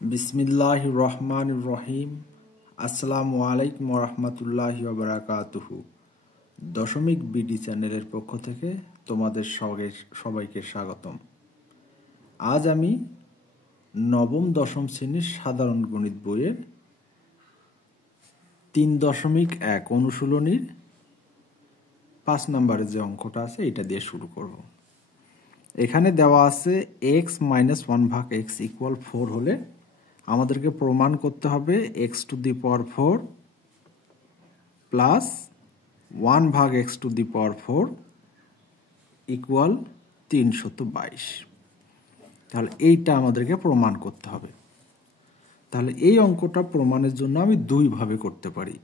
बिस्मिल्लाहिर रहमानिर रहीम। আসসালামু আলাইকুম ওয়া রাহমাতুল্লাহি ওয়া বারাকাতুহু। দশমিক বিডি চ্যানেলের পক্ষ থেকে তোমাদের সবাইকে স্বাগতম। আজ আমি নবম দশম শ্রেণীর সাধারণ গণিত বইয়ের ৩.১ অনুশীলনীর ৫ নম্বরের যে অঙ্কটা আছে এটা দিয়ে শুরু করব। এখানে দেওয়া আছে x - 1 ভাগ x = 4 হলে আমাদেরকে প্রমাণ করতে হবে x⁴ প্লাস 1 ভাগ x⁴ ইকুয়াল ৩২২। তাহলে এইটা আমাদেরকে প্রমাণ করতে হবে। তাহলে এই অঙ্কটা প্রমাণের জন্য আমি দুইভাবে করতে পারি।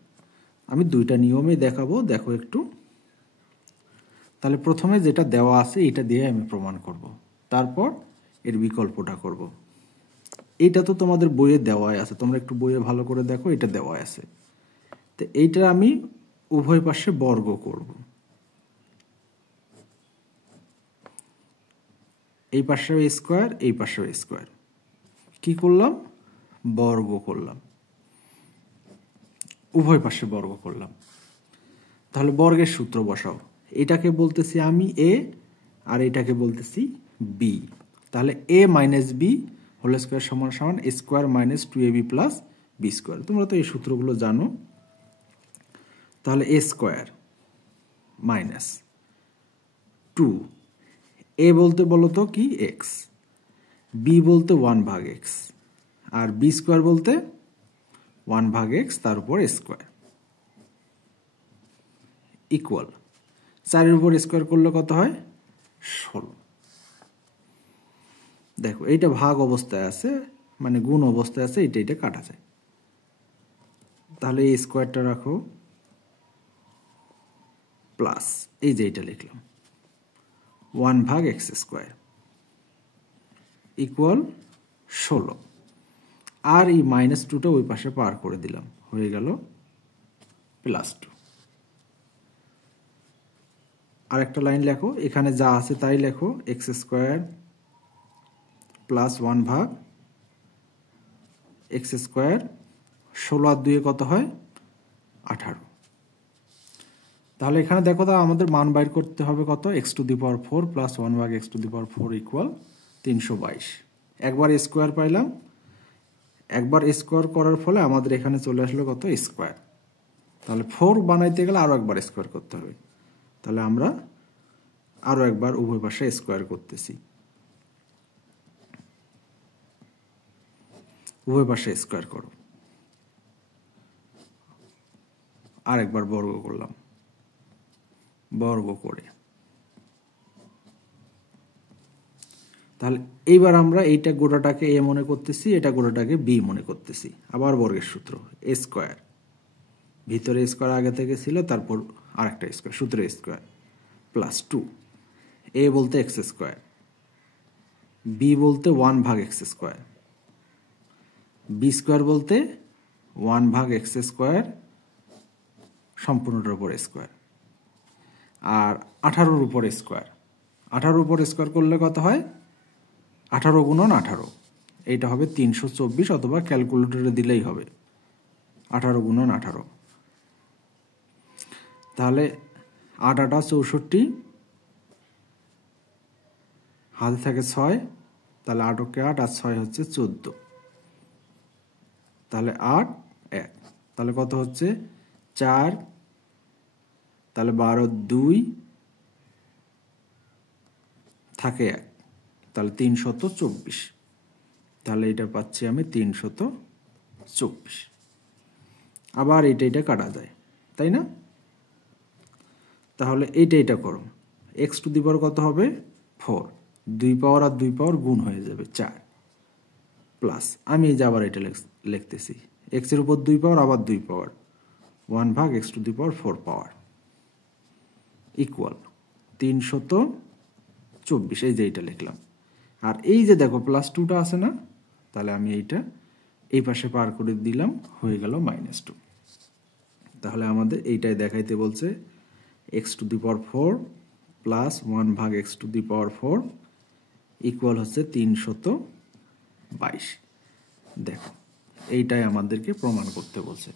আমি দুইটা নিয়মে দেখাবো, দেখো একটু। তাহলে প্রথমে যেটা দেওয়া আছে এটা দিয়ে আমি প্রমাণ করব, তারপর এর বিকল্পটা করব। এইটা তো তোমাদের বইয়ে দেওয়াই আছে, তোমরা একটু বইয়ে ভালো করে দেখো, এটা দেওয়া আছে। তো এইটা আমি উভয় পাশে বর্গ করব। এই পাশেও স্কোয়ার, এই পাশেও স্কোয়ার। কি করলাম? বর্গ করলাম, উভয় পাশে বর্গ করলাম। তাহলে বর্গের সূত্র বসাও। এটাকে বলতেছি আমি এ, আর এটাকে বলতেছি বি। তাহলে A minus B whole square সমান সমান A square minus 2ab plus B square. তোমরা তো এই সূত্রগুলো জানো। তাহলে এ স্কোয়ার মাইনাস 2, এ বলতে বলো তো কি এক্স, বি বলতে 1 ভাগ এক্স, আর বি স্কোয়ার বলতে 1 ভাগ এক্স তার উপর স্কোয়ার ইকুয়াল 4-এর উপর স্কোয়ার করলে কত হয়? 16। দেখো এইটা ভাগ অবস্থায় আছে, মানে গুণ অবস্থায় আছে, এটা কাটা যায়। তাহলে এই স্কোয়ারটা রাখো প্লাস এই যে এটা লিখলাম 1 ভাগ এক্স স্কোয়ার ইকুয়াল 16। আর এই -2টা ওই পাশে পার করে দিলাম, হয়ে গেল +2। আর একটা লাইন লেখো, এখানে যা আছে তাই লেখো, এক্স স্কোয়ার প্লাস 1 ভাগ এক্স স্কোয়ার। 16 আর 2 কত হয়? 18। তাহলে এখানে দেখো তো আমাদের মান বাইর করতে হবে কত? x⁴ প্লাস 1 ভাগ x⁴ ইকুয়াল 322। একবার স্কোয়ার পাইলাম, একবার স্কোয়ার করার ফলে আমাদের এখানে চলে আসলো কত? স্কোয়ার। তাহলে 4 বানাইতে গেলে আরো একবার স্কোয়ার করতে হবে। তাহলে আমরা আরো একবার উভয় পাশে স্কোয়ার করতেছি, উভয় পাশে স্কোয়ার করো। আর একবার বর্গ করলাম, বর্গ করে। তাহলে এইবার আমরা এইটা গোটাটাকে এ মনে করতেছি, এটা গোটাটাকে বি মনে করতেছি। আবার বর্গের সূত্র, এ স্কোয়ার, ভিতরে স্কোয়ার আগে থেকে ছিল, তারপর আরেকটা স্কোয়ার, সূত্রে স্কোয়ার প্লাস 2। এ বলতে এক্স স্কোয়ার, বি বলতে 1 ভাগ এক্স স্কোয়ার, বি স্কোয়ার বলতে 1 ভাগ এক্স স্কোয়ার সম্পূর্ণটার উপর স্কোয়ার, আর 18-র উপর স্কোয়ার। 18-র উপর স্কোয়ার করলে কত হয়? 18 গুণন 18, এইটা হবে 324, অথবা ক্যালকুলেটরে দিলেই হবে 18 গুণন 18। তাহলে 8 × 8 = 64, হাতে থাকে 6, তাহলে 8 × 8 আর 6 হচ্ছে 14। তাহলে 8 1, তাহলে কত হচ্ছে? 4, তাহলে 12 2 থাকে 1, তাহলে 324। তাহলে এটা পাচ্ছি আমি 324। আবার এটা কাটা যায়, তাই না? তাহলে এটা করো। x⁴ কত হবে? 4, 2 পাওয়ার আর 2 পাওয়ার গুণ হয়ে যাবে 4, প্লাস আমি এই যে আবার এটা লিখতেছি, x-এর উপর 2 পাওয়ার আবার 2 পাওয়ার 1 ভাগ x⁴ পাওয়ার ইকুয়াল 324। এই যে এটা লিখলাম। আর এই যে দেখো +2টা আছে না, তাহলে আমি এইটা এই পাশে পার করে দিলাম, হয়ে গেল -2। তাহলে আমাদের এইটাই দেখাইতে বলছে x⁴ প্লাস 1 ভাগ x⁴ ইকুয়াল হচ্ছে 322। দেখো এইটাই আমাদেরকে প্রমাণ করতে বলছে।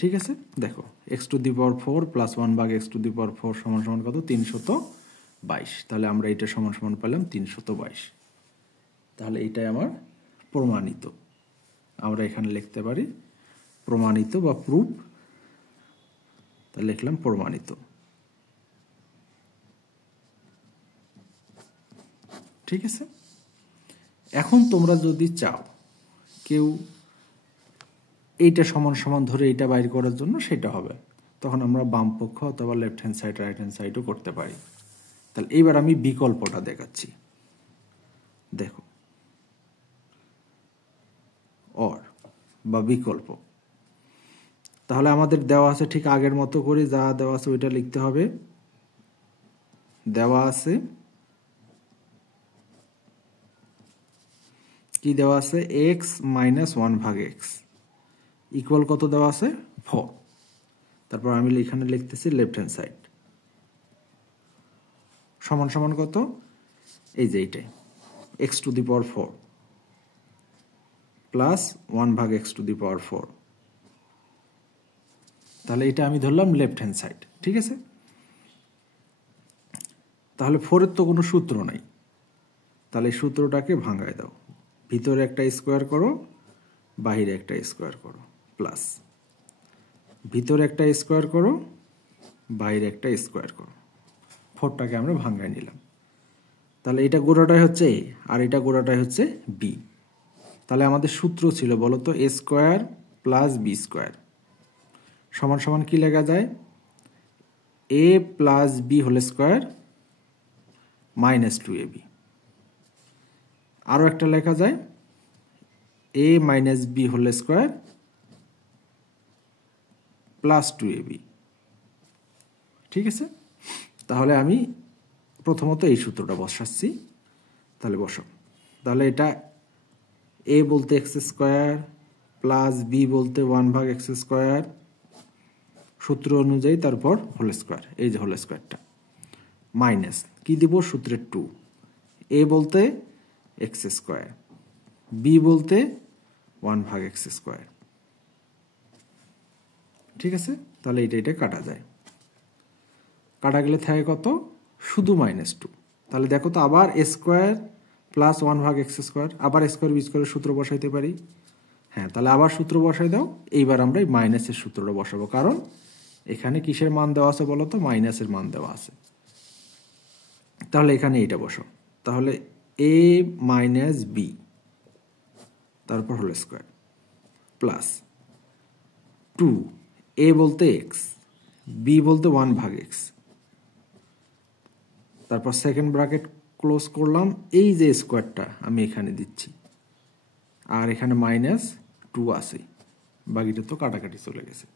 ঠিক আছে, দেখো x to the power 4 plus 1 ভাগ এক্স টু দি পাওয়ার 4 সমান সমান কত? 322। তাহলে আমরা এটা সমান সমান পেলাম 322। তাহলে এইটাই আমার প্রমাণিত। আমরা এখানে লিখতে পারি প্রমাণিত বা প্রুফ। তাহলে লিখলাম প্রমাণিত। ঠিক আছে, এখন তোমরা যদি চাও কেউ এইটা সমান সমান ধরে এইটা বাইর করার জন্য, সেটা হবে, তখন আমরা বাম পক্ষ অথবা left hand side right hand সাইডও করতে পারি। তাহলে এইবার আমি বিকল্পটা দেখাচ্ছি। দেখো অর বা বিকল্প, তাহলে আমাদের দেওয়া আছে ঠিক আগের মতো করে যা দেওয়া আছে ওইটা লিখতে হবে। দেওয়া আছে কি? দেওয়া আছে এক্স মাইনাস 1 ভাগ এক্স ইকুয়াল কত দেওয়া আছে? 4। তারপর আমি এখানে লিখতেছি লেফট হ্যান্ড সাইড সমান সমান কত? এই যে এইটাই, x to the power 4 plus 1 ভাগ এক্স টু দি পাওয়ার 4। তাহলে এটা আমি ধরলাম লেফট হ্যান্ড সাইড। ঠিক আছে, তাহলে 4-এর তো কোনো সূত্র নাই, তাহলে এই সূত্রটাকে ভাঙায় দাও। ভিতরে একটা স্কোয়ার করো, বাহিরে একটা স্কোয়ার করো, প্লাস ভিতরে একটা স্কোয়ার করো, বাইরে একটা স্কোয়ার করো। 4টাকে আমরা ভাঙায় নিলাম। তাহলে এটা গোড়াটাই হচ্ছে এ আর এটা গোড়াটাই হচ্ছে বি। তাহলে আমাদের সূত্র ছিল বলতো a square plus B square সমান সমান কি লেখা যায়? A plus B whole square minus 2ab। আরও একটা লেখা যায় a minus B whole square plus 2ab। ঠিক আছে, তাহলে আমি প্রথমত এই সূত্রটা বসাচ্ছি। তাহলে বসো। তাহলে এটা এ বলতে এক্স স্কোয়ার প্লাস বি বলতে 1 ভাগ এক্স স্কোয়ার, সূত্র অনুযায়ী তারপর হোল স্কোয়ার, এই যে হোল স্কোয়ারটা, মাইনাস কি দিব? সূত্রের 2। এ বলতে এক্স স্কোয়ার, বি বলতে 1 ভাগ এক্স স্কোয়ার। ঠিক আছে, তাহলে এটা কাটা যায়। কাটা গেলে থাকে কত? শুধু -2। তাহলে দেখো তো আবার এ স্কোয়ার প্লাস 1 ভাগ এক্স স্কোয়ার, আবার স্কোয়ার বি স্কোয়ারের সূত্র বসাইতে পারি। হ্যাঁ, তাহলে আবার সূত্র বসাই দাও। এইবার আমরা এই মাইনাসের সূত্রটা বসাবো, কারণ এখানে কিসের মান দেওয়া আছে বলো তো? মাইনাসের মান দেওয়া আছে। তাহলে এখানে এইটা বসো। তাহলে এ মাইনাস বি তারপর হোল স্কোয়ার প্লাস 2, এ বলতে এক্স, বি বলতে 1 ভাগ এক্স, তারপর সেকেন্ড ব্র্যাকেট ক্লোজ করলাম। এই যে স্কোয়ারটা আমি এখানে দিচ্ছি, আর এখানে -2 আছে, বাকিটা তো কাটাকাটি চলে গেছে।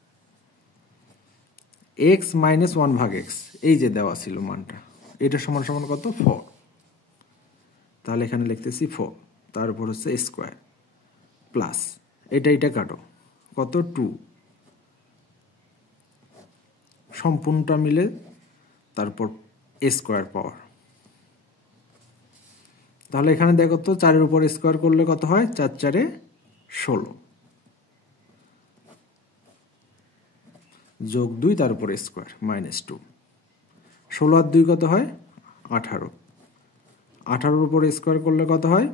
এক্স মাইনাস 1 ভাগ এক্স, এই যে দেওয়া ছিল মানটা, এটা সমান সমান কত? 4। তাহলে এখানে লিখতেছি 4, তার উপর হচ্ছে স্কোয়ার প্লাস এটা কাটো, কত? 2, সম্পূর্ণটা মিলে তারপর স্কোয়ার পাওয়ার। তাহলে এখানে দেখো তো 4-এর উপর স্কোয়ার করলে কত হয়? 4 4 16 যোগ 2 তার উপর স্কোয়ার -2, 16 আর 2 কত হয়? 18। 18-এর উপর স্কোয়ার করলে কত হয়?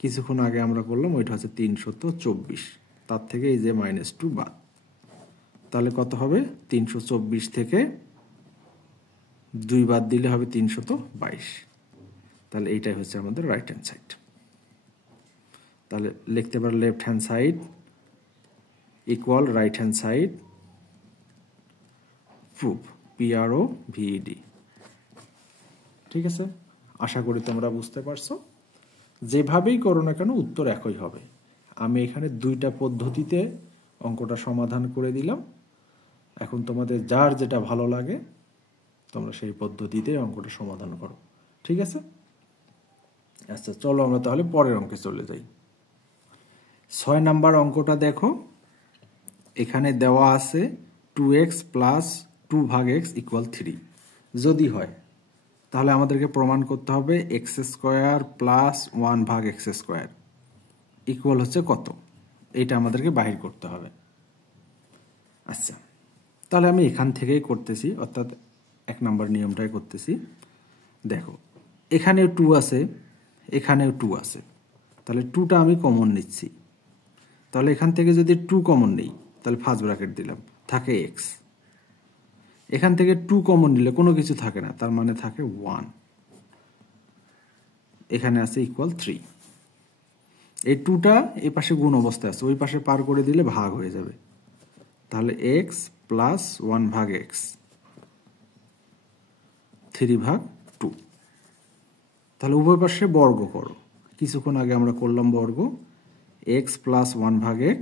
কিছুক্ষণ আগে আমরা করলাম, ওইটা হচ্ছে 324। তার থেকে এই যে -2 বাদ, তাহলে কত হবে? 324 থেকে 2 বাদ দিলে হবে 322। তাহলে এইটাই হচ্ছে আমাদের রাইট হ্যান্ড সাইড। তাহলে লিখতে পারো left hand side equal right hand side proof, PROVED। ঠিক আছে, আশা করি তোমরা বুঝতে পারছো। যেভাবেই করো না কেন উত্তর একই হবে। আমি এখানে 2টা পদ্ধতিতে অঙ্কটা সমাধান করে দিলাম। এখন তোমাদের যার যেটা ভালো লাগে তোমরা সেই পদ্ধতিতে অঙ্কটা সমাধান করো। ঠিক আছে, আচ্ছা চলো আমরা তাহলে পরের অঙ্কে চলে যাই। 6 নাম্বার অঙ্কটা দেখো, এখানে দেওয়া আছে 2x প্লাস 2 ভাগ x ইকুয়াল 3 যদি হয়, তাহলে আমাদেরকে প্রমাণ করতে হবে x স্কোয়ার প্লাস 1 ভাগ x স্কোয়ার ইকুয়াল হচ্ছে কত, এটা আমাদেরকে বাহির করতে হবে। আচ্ছা, তাহলে আমি এখান থেকেই করতেছি, অর্থাৎ 1 নম্বর নিয়মটাই করতেছি। দেখো এখানেও 2 আছে, এখানেও 2 আছে, তাহলে 2টা আমি কমন নিচ্ছি। তাহলে এখান থেকে যদি 2 কমন নেই, তাহলে ফার্স্ট ব্র্যাকেট দিলাম, থাকে x। এখান থেকে 2 কমন নিলে কোনো কিছু থাকে না, তার মানে থাকে 1। এখানে আছে ইকুয়াল 3। এই 2টা এই পাশে গুণ অবস্থায় আছে, ওই পাশে পার করে দিলে ভাগ হয়ে যাবে। তাহলে x প্লাস 1 ভাগ x, 3 ভাগ 2। তাহলে উভয় পাশে বর্গ করো, কিছুক্ষণ আগে আমরা করলাম বর্গ। x প্লাস 1 ভাগ x,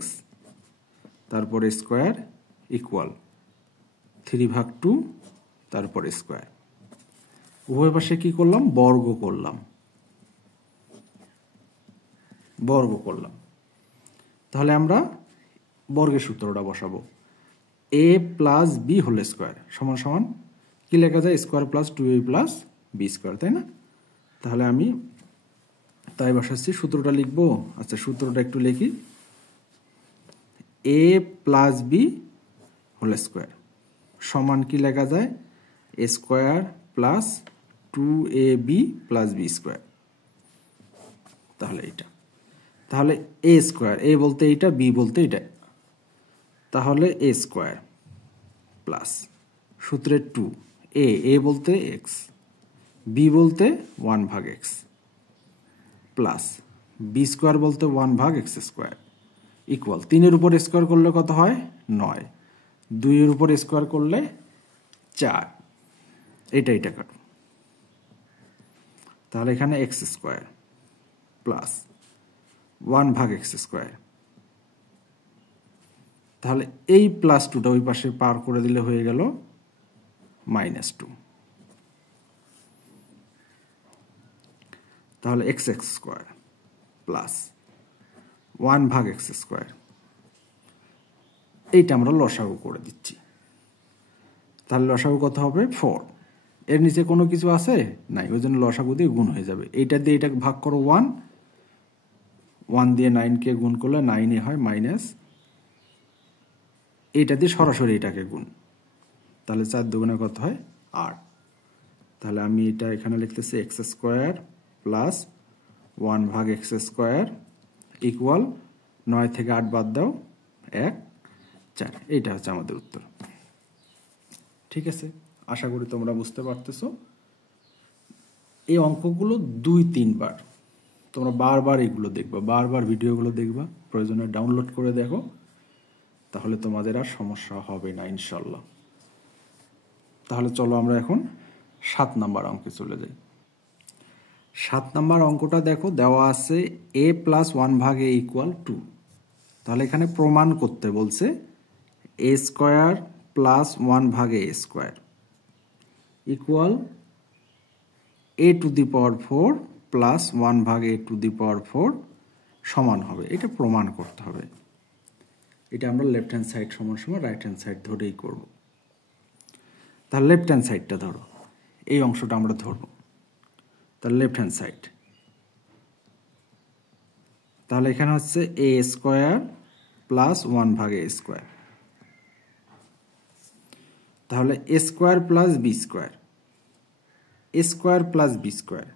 তারপরে স্কোয়ার ইকুয়াল 3 ভাগ 2, তারপরে স্কোয়ার। উভয় পাশে কি করলাম, বর্গ করলাম, বর্গ করলাম। তাহলে আমরা বর্গের সূত্রটা বসাবো, a plus B whole square সমান সমান কি লেখা যায়, square plus 2a plus B square, তাই না? তাহলে আমি তাই বসাচ্ছি, সূত্রটা লিখবো। আচ্ছা, সূত্রটা একটু লিখি, a plus B whole square সমান কি লেখা যায়, a square plus 2ab plus B square. তাহলে এটা, তাহলে এ স্কোয়ার, এ বলতে এইটা, বি বলতে এটা, তাহলে এ স্কোয়ার প্লাস সূত্রের 2, এ বলতে এক্স, বি বলতে 1 ভাগ এক্স, প্লাস বি স্কোয়ার বলতে 1 ভাগ এক্স স্কোয়ার ইকুয়াল 3-এর উপর স্কোয়ার করলে কত হয়, 9, 2-এর উপর স্কোয়ার করলে 4। এটা কাটো, তাহলে এখানে এক্স স্কোয়ার প্লাস 1 ভাগ এক্স স্কোয়ার। তাহলে এই প্লাস 2টা ওই পাশে পার করে দিলে হয়ে গেল -2। তাহলে এক্স স্কোয়ার প্লাস 1 ভাগ এক্স স্কোয়ার, এইটা আমরা লসাগু করে দিচ্ছি। তাহলে লসাগু কত হবে, 4। এর নিচে কোনো কিছু আছে নাই, ওই জন্য লসাগু দিয়ে গুণ হয়ে যাবে। এইটা দিয়ে এটা ভাগ করো 1 দিয়ে 9কে গুণ করলে 9 হয় মাইনাস, এইটা দিয়ে সরাসরি এটাকে গুণ, তাহলে 4 দুগুণে কত হয়, 8। তাহলে আমি এটা এখানে লিখতেছি এক্স স্কোয়ার প্লাস 1 ভাগ এক্স স্কোয়ার ইকুয়াল 9 থেকে 8 বাদ দাও, 1, 4। এইটা হচ্ছে আমাদের উত্তর। ঠিক আছে, আশা করি তোমরা বুঝতে পারতেছো। এই অঙ্কগুলো 2-3 বার তোমরা বারবার এগুলো দেখবা, বারবার ভিডিওগুলো দেখবা, প্রয়োজনে ডাউনলোড করে দেখো, তাহলে তোমাদের আর সমস্যা হবে না ইনশাল্লাহ। তাহলে চলো আমরা এখন 7 নাম্বার অঙ্কে চলে যাই। 7 নাম্বার অঙ্কটা দেখো, দেওয়া আছে a প্লাস 1 ভাগ a ইকুয়াল 2। তাহলে এখানে প্রমাণ করতে বলছে a স্কোয়ার প্লাস 1 ভাগ a square equal a to the power 4 plus 1 ভাগ a টু দি পাওয়ার 4 সমান হবে। এটা প্রমাণ করতে হবে। এটা আমরা লেফট হ্যান্ড সাইড সমান সমান রাইট হ্যান্ড সাইড ধরেই করব। তাহলে লেফট হ্যান্ড সাইডটা ধরো, এই অংশটা আমরা ধরব। তাহলে লেফট হ্যান্ড সাইড, তাহলে এখানে হচ্ছে a স্কোয়ার প্লাস 1 ভাগ a স্কোয়ার, তাহলে a square plus B square, a square plus B square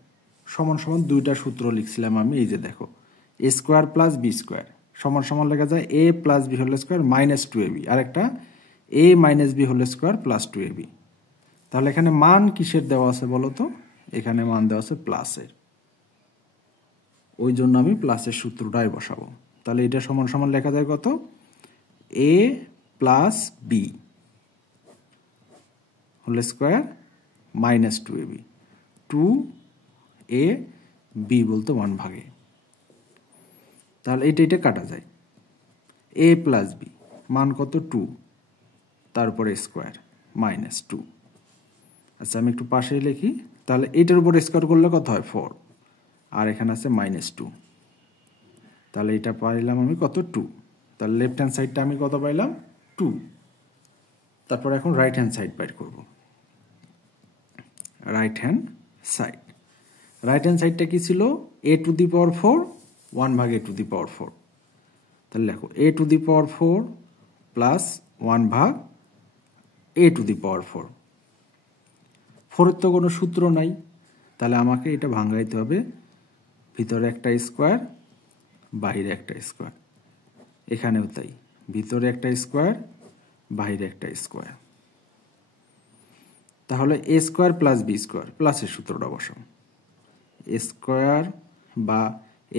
সমান সমান দুইটা সূত্র লিখছিলাম আমি, এই যে দেখো a square plus B square সমান সমান লেখা যায় a plus B whole square minus 2ab, আর একটা a minus B whole square plus 2ab। তাহলে এখানে মান কিসের দেওয়া আছে বলো তো, এখানে মান দেওয়া আছে প্লাসের, ওই জন্য আমি প্লাসের সূত্রটাই বসাবো। তাহলে এটা সমান সমান লেখা যায় কত, a plus B whole square minus 2ab, 2a B বলতে 1 ভাগে। তাহলে এটা কাটা যায়, a প্লাস বি মান কত 2, তারপরে স্কোয়ার মাইনাস 2। আচ্ছা আমি একটু পাশে লিখি, তাহলে এইটার উপর স্কোয়ার করলে কত হয় 4, আর এখানে আছে -2, তাহলে এটা পাইলাম আমি কত 2। তাহলে লেফট হ্যান্ড সাইডটা আমি কত পাইলাম 2। তারপর এখন রাইট হ্যান্ড সাইড বাইর করব। Right hand side, right hand সাইডটা কি ছিল, a টু দি পাওয়ার 4 1 ভাগ a টু দি পাওয়ার 4, তাহলে লেখো a to the power 4 plus 1 ভাগ a টু দি পাওয়ার 4। 4 এর তো কোনো সূত্র নাই, তাহলে আমাকে এটা ভাঙাইতে হবে, ভিতরে একটা স্কোয়ার বাইরে একটা স্কোয়ার, এখানেও তাই, ভিতরে একটা স্কোয়ার বাইরে একটা স্কোয়ার। তাহলে a square plus b square, প্লাসের সূত্রটা বসাও, a স্কোয়ার বা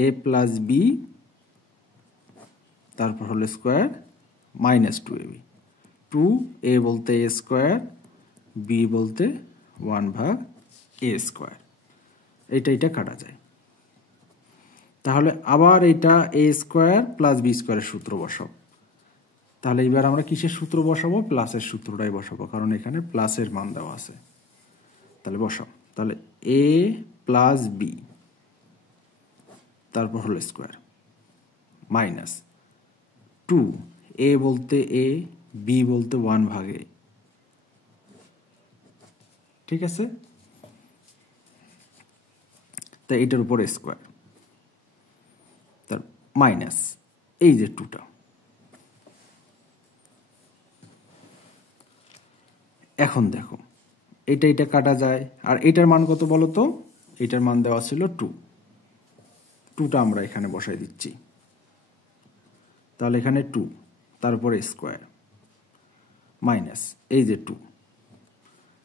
a প্লাস b তারপর হলো স্কোয়ার মাইনাস 2ab, 2a বলতে a স্কোয়ার, b বলতে 1 ভাগ a স্কোয়ার, এটা কাটা যায়। তাহলে আবার এটা a স্কোয়ার প্লাস b স্কোয়ারের সূত্র বসাও, তাহলে এবার আমরা কিসের সূত্র বসাবো? প্লাসের সূত্রটাই বসাবো, কারণ এখানে প্লাসের মান দেওয়া আছে। তাহলে বসাও, তাহলে a প্লাস b তারপর হলো স্কোয়ার মাইনাস 2, a বলতে a, b বলতে 1 ভাগ a, ঠিক আছে? তাই এটার উপর স্কোয়ার, তার মাইনাস এই যে 2টা। এখন দেখো এটা কাটা যায়, আর এটার মান কত বলো তো? এটার মান দেওয়া ছিল 2, 2টা আমরা এখানে বসাই দিচ্ছি, তাহলে এখানে 2 তারপরে স্কোয়ার মাইনাস এই যে 2,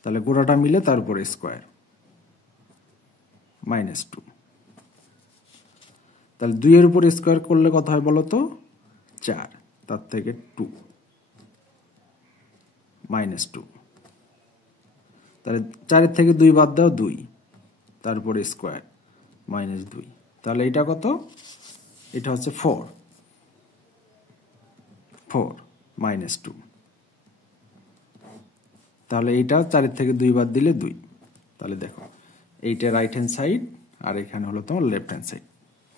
তাহলে গোড়াটা মিলে তারপরে স্কোয়ার মাইনাস 2, তাহলে 2 এর উপর স্কোয়ার করলে কত হয় বলো তো? 4, তার থেকে 2 মাইনাস 2, তাহলে 4 এর থেকে 2 বাদ দাও 2, তারপরে স্কোয়ার মাইনাস 2, তাহলে এটা কত? এটা হচ্ছে 4 মাইনাস 2, তাহলে এইটা 4 এর থেকে 2 বাদ দিলে 2, তাহলে দেখো এইটা রাইট হ্যান্ড সাইড আর এখানে হলো তোমার লেফট হ্যান্ড সাইড,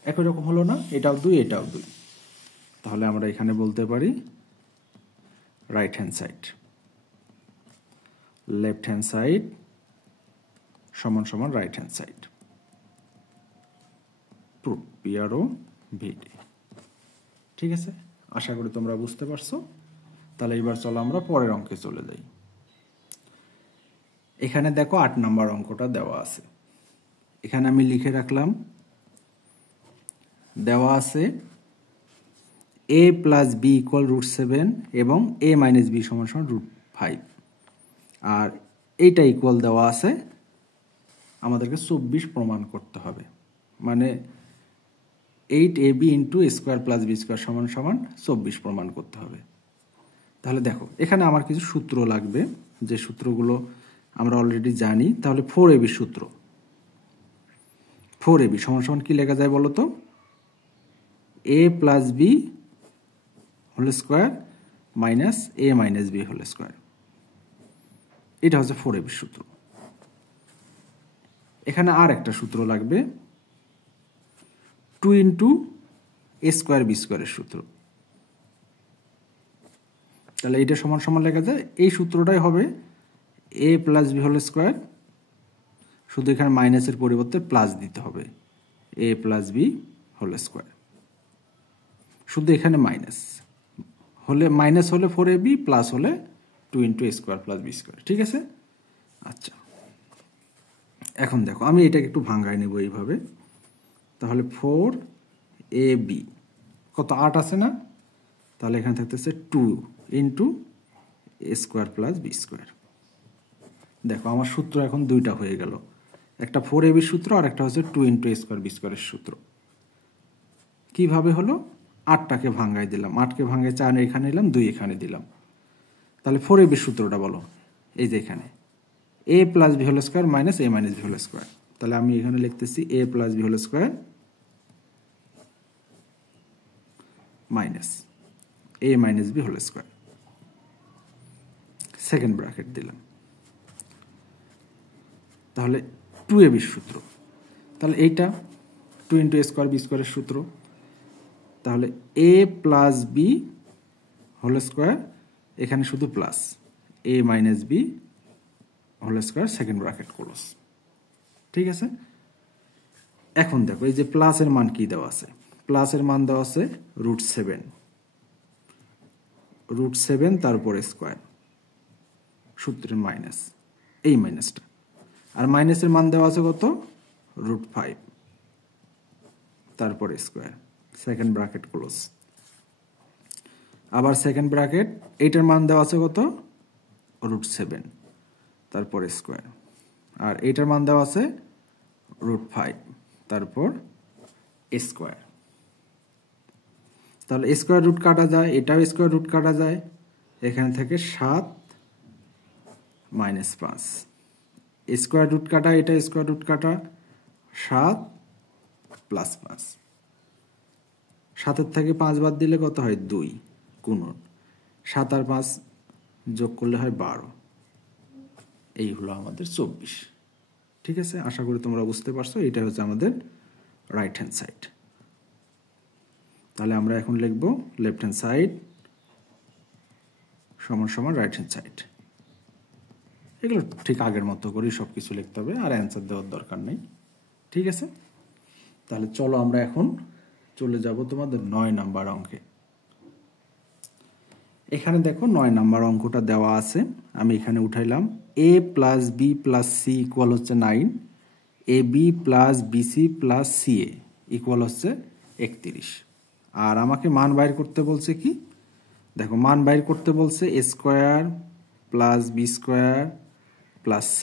একই রকম হলো না? এটাও 2 এটাও 2, তাহলে আমরা এখানে বলতে পারি right hand side left hand side সমান সমান রাইট হ্যান্ড সাইড। প্রুফ পিআরও ভিডি। ঠিক আছে, আশা করি তোমরা বুঝতে পারছো। তাহলে এবার চলো আমরা পরের অঙ্কে চলে যাই। এখানে দেখো 8 নম্বর অঙ্কটা দেওয়া আছে, এখানে আমি লিখে রাখলাম, দেওয়া আছে a প্লাস বি ইকুয়াল √7 এবং a মাইনাস বি সমান সমান √5, আর এইটা ইকুয়াল দেওয়া আছে, আমাদেরকে 24 প্রমাণ করতে হবে, মানে 8ab into a square plus B square সমান সমান 24 প্রমাণ করতে হবে। তাহলে দেখো এখানে আমার কিছু সূত্র লাগবে, যে সূত্রগুলো আমরা অলরেডি জানি। তাহলে 4ab সূত্র, 4ab সমান সমান কি লেখা যায় বলো তো? a plus B whole square minus a minus B whole square, এটা হচ্ছে 4ab সূত্র। এখানে আর একটা সূত্র লাগবে, 2 ইন্টু a স্কোয়ার বি স্কোয়ারের সূত্র। তাহলে এইটা সমান সমান লেখা যায়, এই সূত্রটাই হবে a plus B whole square, শুধু এখানে মাইনাসের পরিবর্তে প্লাস দিতে হবে, a plus B whole square, শুধু এখানে মাইনাস হলে, মাইনাস হলে 4ab, প্লাস হলে 2 into a square plus B square. ঠিক আছে, আচ্ছা এখন দেখো আমি এটাকে একটু ভাঙায় নেব এইভাবে। তাহলে 4ab কত, 8 আছে না? তাহলে এখানে থাকতেছে 2 into a square plus B square. দেখো আমার সূত্র এখন দুইটা হয়ে গেল, একটা 4ab সূত্র আর একটা হচ্ছে 2 ইন্টু a স্কোয়ার বি স্কোয়ারের সূত্র। কিভাবে হলো? 8টাকে ভাঙাই দিলাম, 8কে ভাঙায় 4 এখানে দিলাম, 2 এখানে দিলাম। তাহলে 4ab সূত্রটা বলো, এই যে এখানে a plus B whole square minus a minus B whole square. তাহলে আমি এখানে লিখতেছি a plus B whole square minus a minus B whole square, second bracket দিলাম। তাহলে 2ab সূত্র, তাহলে এইটা 2 ইন্টু a স্কোয়ার বি স্কোয়ারের সূত্র। তাহলে a plus B whole square, এখানে শুধু plus, a minus B whole square second bracket close. ঠিক আছে, এখন দেখো এই যে প্লাসের মান কি দেওয়া আছে, প্লাসের মান দেওয়া আছে √7, √7 তারপর স্কোয়ার, সূত্রের মাইনাস, এই মাইনাসটা, আর মাইনাসের মান দেওয়া আছে কত, √5 তারপর স্কোয়ার, সেকেন্ড ব্র্যাকেট ক্লোজ। আবার সেকেন্ড ব্র্যাকেট, এইটার মান দেওয়া আছে কত, √7 তারপর স্কোয়ার, আর এইটার মান দেওয়া আছে √5 তারপর স্কোয়ার। তাহলে স্কোয়ার রুট কাটা যায়, এটাও স্কোয়ার রুট কাটা যায়, এখানে থেকে 7 - 5, স্কোয়ার রুট কাটা, এটা স্কোয়ার রুট কাটা, 7 + 5, 7-এর থেকে 5 বাদ দিলে কত হয়, 2 গুণন 7 আর 5 যোগ করলে হয় 12, এই হলো আমাদের 24। ঠিক আছে, আশা করি তোমরা বুঝতে পারছো, এটা হচ্ছে আমাদের রাইট হ্যান্ড সাইড। তাহলে আমরা এখন লিখব লেফট হ্যান্ড সাইড সমান সমান রাইট হ্যান্ড সাইড। এগুলো ঠিক আগের মতো করেই সব কিছু লিখতে হবে, আর অ্যান্সার দেওয়ার দরকার নেই। ঠিক আছে, তাহলে চলো আমরা এখন চলে যাব তোমাদের 9 নাম্বার অঙ্কে। এখানে দেখো 9 নাম্বার অঙ্কটা দেওয়া আছে, আমি এখানে উঠাইলাম a + b + c ইকুয়াল হচ্ছে 9, ab + bc + ca ইকুয়াল হচ্ছে 31। আর আমাকে মান বাইর করতে বলছে কি, দেখো মান বাইর করতে বলছে a² + b² + c²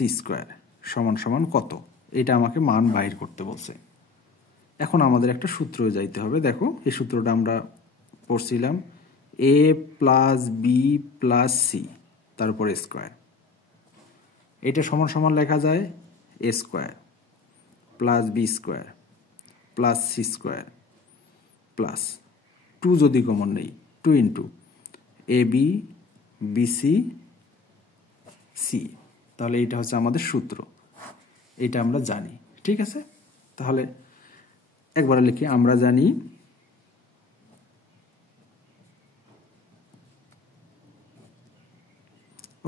সমান সমান কত, এটা আমাকে মান বাইর করতে বলছে। এখন আমাদের একটা সূত্র যাইতে হবে, দেখো এই সূত্রটা আমরা পড়ছিলাম, a + b + c তারপর স্কোয়ার, এটা সমান সমান লেখা যায় a² + b² + c² প্লাস 2 যদি কমন নেই, 2 × ab bc c, তাহলে এটা হচ্ছে আমাদের সূত্র, এটা আমরা জানি। ঠিক আছে, তাহলে একবার লিখি, আমরা জানি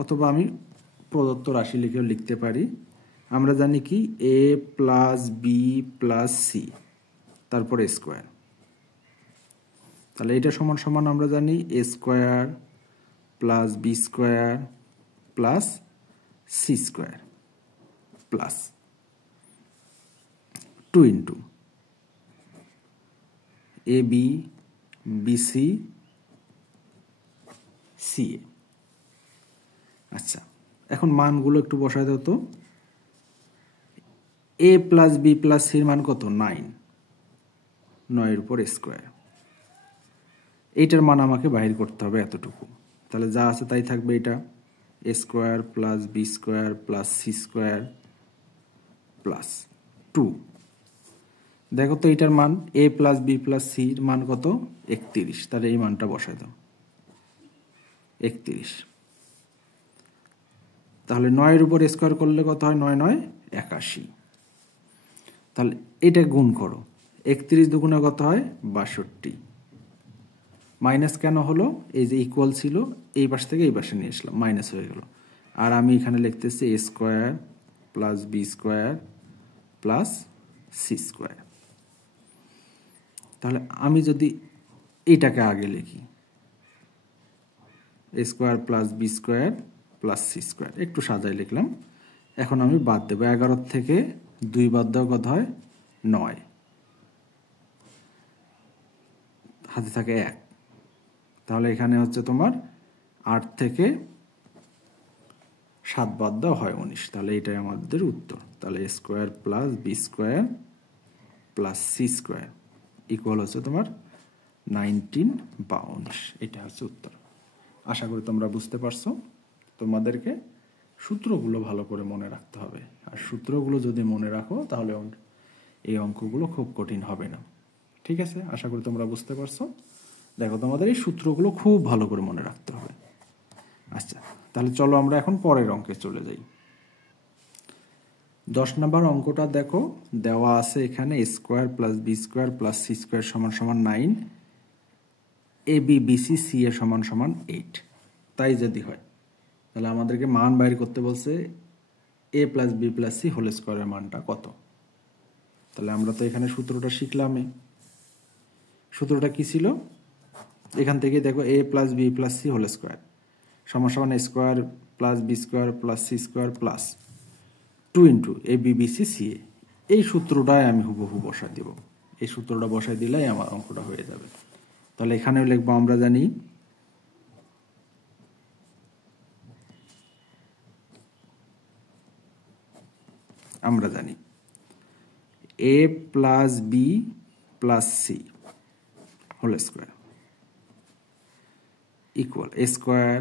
অথবা আমি প্রদত্ত রাশি লিখেও লিখতে পারি, আমরা জানি কি a + b + c তারপর স্কোয়ার, তাহলে এটা সমান সমান আমরা জানি a² + b² + c² plus 2 × ab bc ca। আচ্ছা, এখন মানগুলো একটু বসায় দাও তো। a + b + c এর মান কত, 9, 9-এর উপর স্কোয়ার, এইটার মান আমাকে বাহির করতে হবে এতটুকু, তাহলে যা আছে তাই থাকবে, এটা a² + b² + c² প্লাস 2। দেখো তো এটার মান a + b + c এর মান কত, 31, তাহলে এই মানটা বসায় দাও 31। তাহলে 9-এর উপর স্কোয়ার করলে কত হয়, 9 × 9 = 81, তাহলে এটা গুণ করো, 31 × 2 = কত হয়, 62। মাইনাস কেন হলো, এই যে ইকুয়াল ছিল, এই পাশ থেকে এই পাশে নিয়ে আসলাম, মাইনাস হয়ে গেল। আর আমি এখানে লিখতেছি a² + b² + c²। তাহলে আমি যদি এইটাকে আগে লিখি, a² + b² + c², একটু সাজাই লিখলাম। এখন আমি বাদ দেবো, 11 থেকে 2 বাদ দেওয়া কত হয়, 9, হাতে থাকে 1, তাহলে এখানে হচ্ছে তোমার 8 থেকে 7 বাদ দেওয়া হয় 19, তাহলে এটাই আমাদের উত্তর। তাহলে a² + b² + c² ইকুয়াল হচ্ছে তোমার 19 বা 19, এটা হচ্ছে উত্তর। আশা করি তোমরা বুঝতে পারছো। তোমাদেরকে সূত্রগুলো ভালো করে মনে রাখতে হবে, আর সূত্রগুলো যদি মনে রাখো তাহলে এই অঙ্কগুলো খুব কঠিন হবে না। ঠিক আছে, আশা করি তোমরা বুঝতে পারছো। দেখো তোমাদের এই সূত্রগুলো খুব ভালো করে মনে রাখতে হবে। আচ্ছা, তাহলে চলো আমরা এখন পরের অঙ্কে চলে যাই। 10 নম্বর অঙ্কটা দেখো, দেওয়া আছে এখানে a² + b² + c² সমান সমান 9, ab bc ca সমান সমান 8। তাই যদি হয় তাহলে আমাদেরকে মান বাইর করতে বলছে a + b + c হোল স্কয়ারের মানটা কত। তাহলে আমরা তো এখানে সূত্রটা শিখলামই, সূত্রটা কি ছিল? এখান থেকে দেখো a plus B plus C whole square সমান সমান a square plus B square plus C square plus 2 into A B B C c a. এই সূত্রটাই আমি হুবহু বসাই দেব। এই সূত্রটা বসাই দিলেই আমার অঙ্কটা হয়ে যাবে। তাহলে এখানেও লিখবো, আমরা জানি a plus B plus C whole square equal a square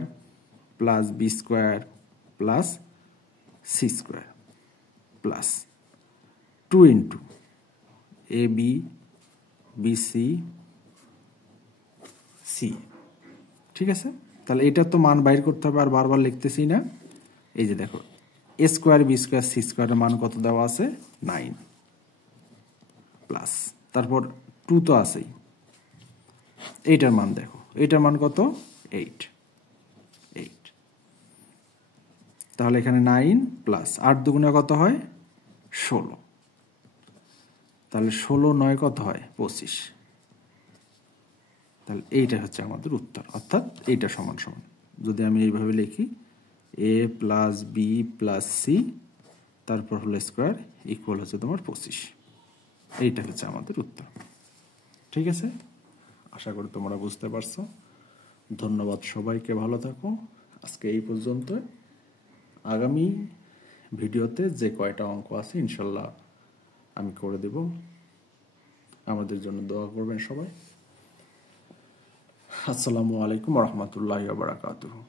plus B square plus C square plus 2 into A B B C C. ঠিক আছে? তাহলে এটার তো মান বাইর করতে হবে, আর বারবার লিখতেছি না। এই যে দেখো এ স্কোয়ার বি স্কোয়ার সি স্কোয়ারের মান কত দেওয়া আছে? 9 প্লাস তারপর 2 তো আছেই, এইটার মান দেখো, এইটার মান কত? 8। তাহলে এখানে 9 প্লাস 8 দুগুণে কত হয়? 16। তাহলে 16 9 কত হয়? 25। তাহলে এইটা হচ্ছে আমাদের উত্তর, অর্থাৎ এইটা সমান সমান, যদি আমি এইভাবে লিখি a plus B plus C তারপর হোল স্কোয়ার ইকুয়াল হচ্ছে তোমার 25। এইটা হচ্ছে আমাদের উত্তর। ঠিক আছে? আশা করি তোমরা বুঝতে পারছো। ধন্যবাদ সবাইকে, ভালো থাকো। আজকে এই পর্যন্ত। আগামী ভিডিওতে যে কয়টা অঙ্ক আছে ইনশাল্লাহ আমি করে দেব। আমাদের জন্য দোয়া করবেন সবাই। আসসালামু আলাইকুম ওয়া রাহমাতুল্লাহি ওয়া বারাকাতুহু।